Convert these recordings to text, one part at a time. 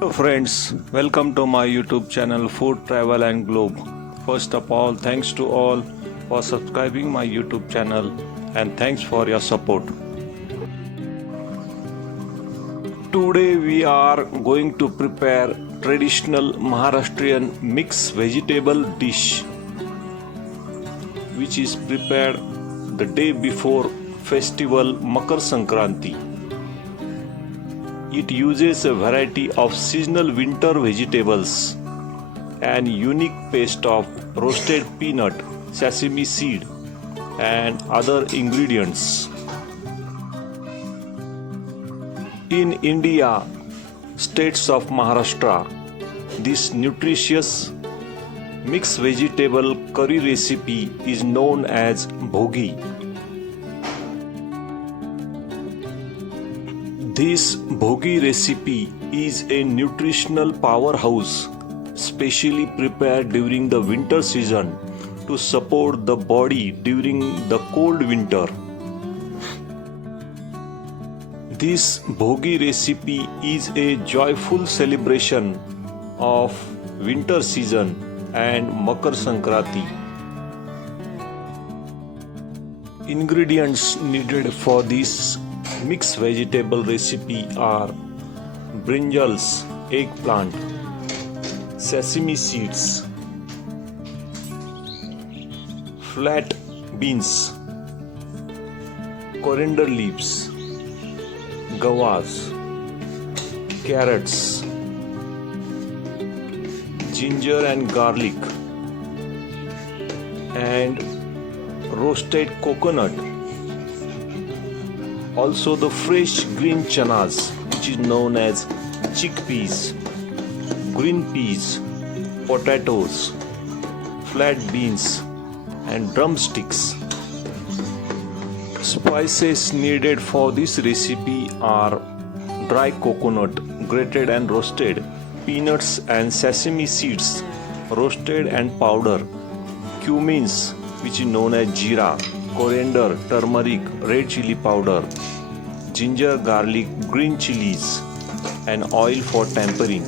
Hello friends, welcome to my YouTube channel Food Travel and Globe. First of all, thanks to all for subscribing my YouTube channel and thanks for your support. Today we are going to prepare traditional Maharashtrian mixed vegetable dish which is prepared the day before festival Makar Sankranti. It uses a variety of seasonal winter vegetables and unique paste of roasted peanut, sesame seed and other ingredients. In India, states of Maharashtra, this nutritious mixed vegetable curry recipe is known as Bhogi. This Bhogi recipe is a nutritional powerhouse specially prepared during the winter season to support the body during the cold winter. This Bhogi recipe is a joyful celebration of winter season and Makar Sankranti. Ingredients needed for this mixed vegetable recipe are brinjals, eggplant, sesame seeds, flat beans, coriander leaves, guavas, carrots, ginger and garlic, and roasted coconut. Also the fresh green chanas, which is known as chickpeas, green peas, potatoes, flat beans and drumsticks. Spices needed for this recipe are dry coconut, grated and roasted, peanuts and sesame seeds, roasted and powder, cumins, which is known as jeera, coriander, turmeric, red chili powder, ginger, garlic, green chilies, and oil for tempering.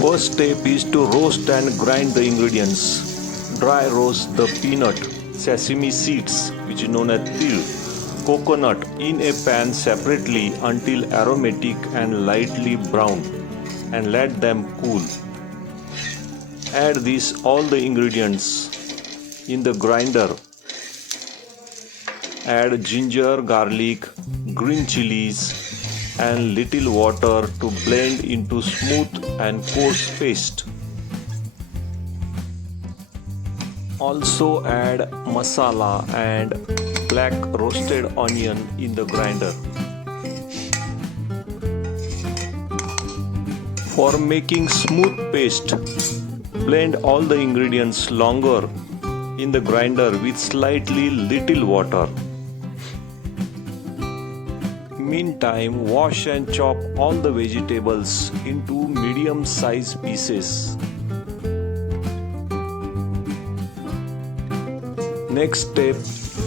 First step is to roast and grind the ingredients. Dry roast the peanut, sesame seeds, which is known as til, coconut in a pan separately until aromatic and lightly browned, and let them cool. Add all the ingredients in the grinder. Add ginger, garlic, green chilies and little water to blend into smooth and coarse paste. Also add masala and black roasted onion in the grinder. For making smooth paste, blend all the ingredients longer in the grinder with slightly little water. Meantime, wash and chop all the vegetables into medium-sized pieces. Next step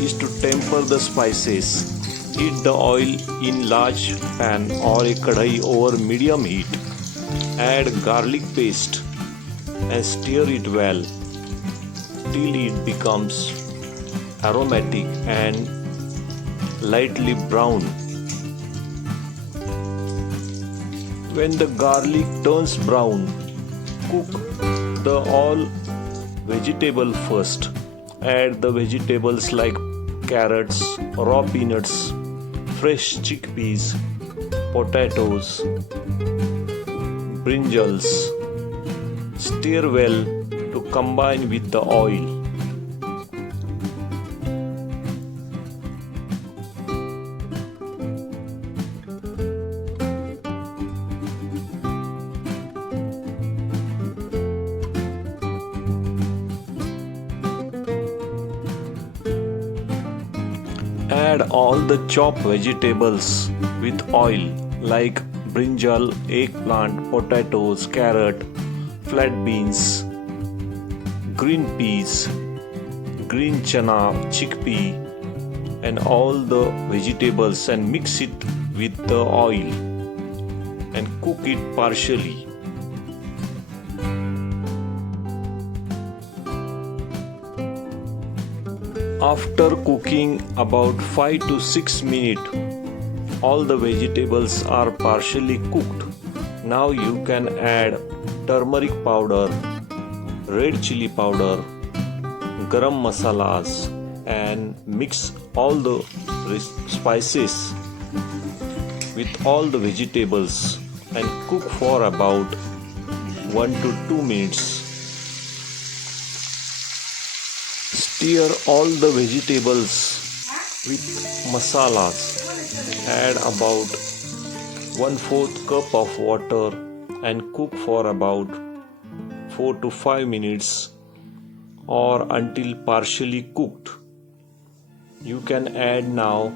is to temper the spices. Heat the oil in large pan or a kadai over medium heat. Add garlic paste and stir it well till it becomes aromatic and lightly brown. When the garlic turns brown, cook the all vegetable first. Add the vegetables like carrots, raw peanuts, fresh chickpeas, potatoes, brinjals. Stir well to combine with the oil. Add all the chopped vegetables with oil like brinjal, eggplant, potatoes, carrot, flat beans, green peas, green chana, chickpea, and all the vegetables and mix it with the oil and cook it partially. After cooking about 5 to 6 minutes, all the vegetables are partially cooked. Now you can add turmeric powder, red chili powder, garam masalas and mix all the spices with all the vegetables and cook for about 1 to 2 minutes. Stir all the vegetables with masalas. Add about 1/4 cup of water and cook for about 4 to 5 minutes or until partially cooked. You can add now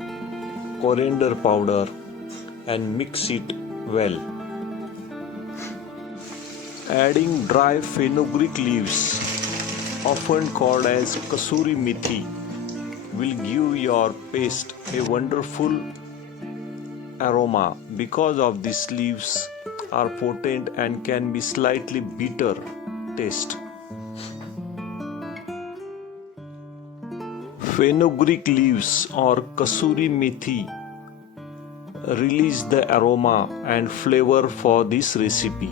coriander powder and mix it well. Adding dry fenugreek leaves, often called as kasuri methi, will give your paste a wonderful aroma because of these leaves are potent and can be slightly bitter taste. Fenugreek leaves or kasuri methi release the aroma and flavor for this recipe.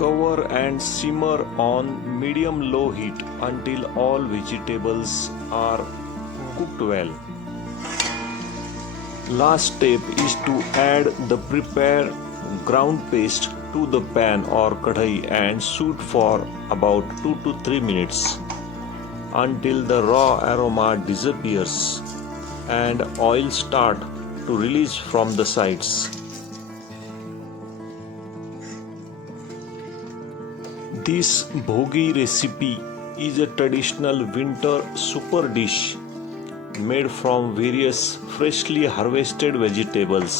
Cover and simmer on medium-low heat until all vegetables are cooked well. Last step is to add the prepared ground paste to the pan or kadhai and shoot for about 2 to 3 minutes until the raw aroma disappears and oil start to release from the sides. This Bhogi recipe is a traditional winter super dish made from various freshly harvested vegetables.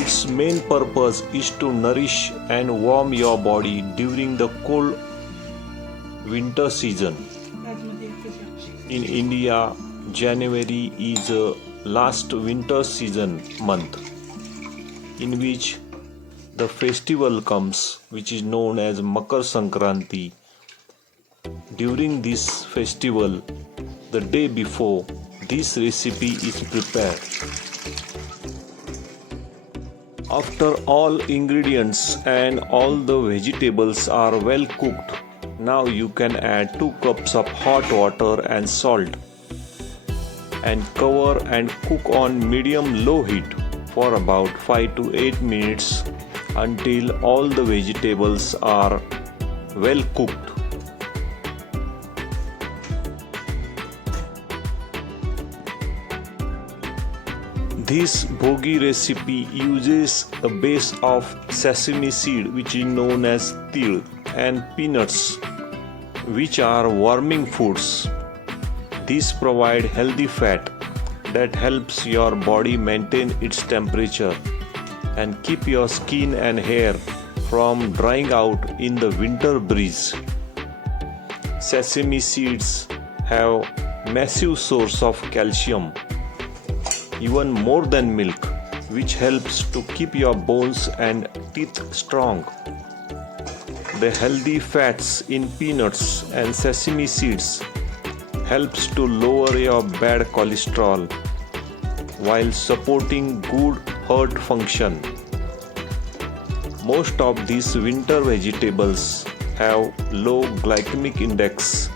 Its main purpose is to nourish and warm your body during the cold winter season. In India, January is a last winter season month in which the festival comes, which is known as Makar Sankranti. During this festival, the day before, this recipe is prepared. After all ingredients and all the vegetables are well cooked, now you can add 2 cups of hot water and salt and cover and cook on medium-low heat for about 5 to 8 minutes until all the vegetables are well cooked. This Bhogi recipe uses a base of sesame seed, which is known as til, and peanuts, which are warming foods. These provide healthy fat that helps your body maintain its temperature and keep your skin and hair from drying out in the winter breeze. Sesame seeds have massive source of calcium, even more than milk, which helps to keep your bones and teeth strong. The healthy fats in peanuts and sesame seeds helps to lower your bad cholesterol while supporting good heart function. Most of these winter vegetables have low glycemic index,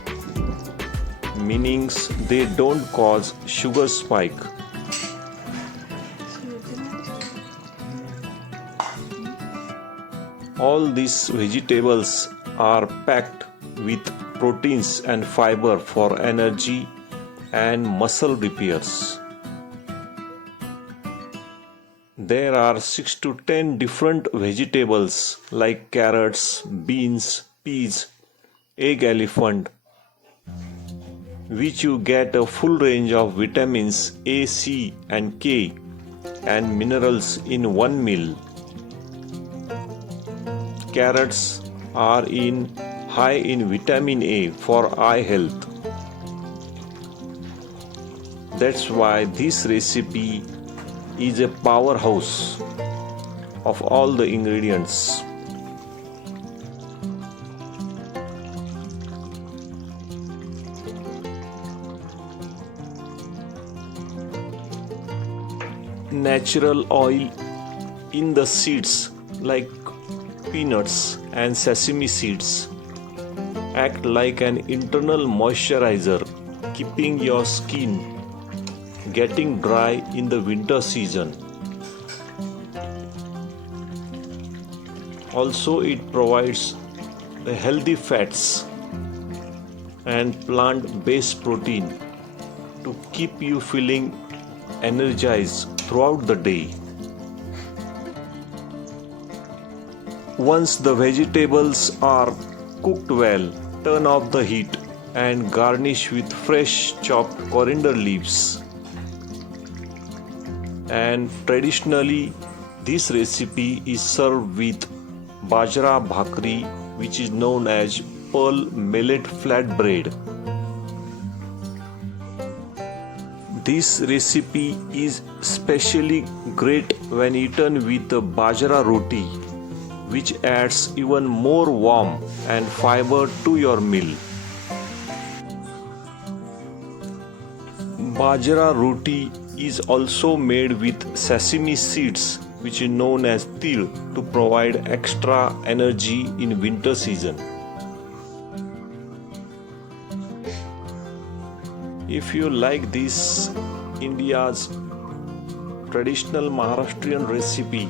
meaning they don't cause sugar spike. All these vegetables are packed with proteins and fiber for energy and muscle repairs. There are 6 to 10 different vegetables like carrots, beans, peas, egg elephant, which you get a full range of vitamins A, C and K and minerals in one meal. Carrots are high in vitamin A for eye health. That's why this recipe is a powerhouse of all the ingredients. Natural oil in the seeds like peanuts and sesame seeds act like an internal moisturizer, keeping your skin getting dry in the winter season. Also, it provides healthy fats and plant-based protein to keep you feeling energized throughout the day. Once the vegetables are cooked well, turn off the heat and garnish with fresh chopped coriander leaves. And traditionally, this recipe is served with bajra bhakri, which is known as pearl millet flatbread. This recipe is especially great when eaten with the bajra roti, which adds even more warmth and fiber to your meal. Bajra roti is also made with sesame seeds, which is known as til, to provide extra energy in winter season. If you like this India's traditional Maharashtrian recipe,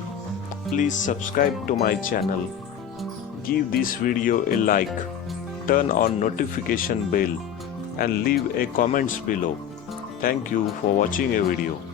please subscribe to my channel. Give this video a like, turn on notification bell and leave a comments below. Thank you for watching a video.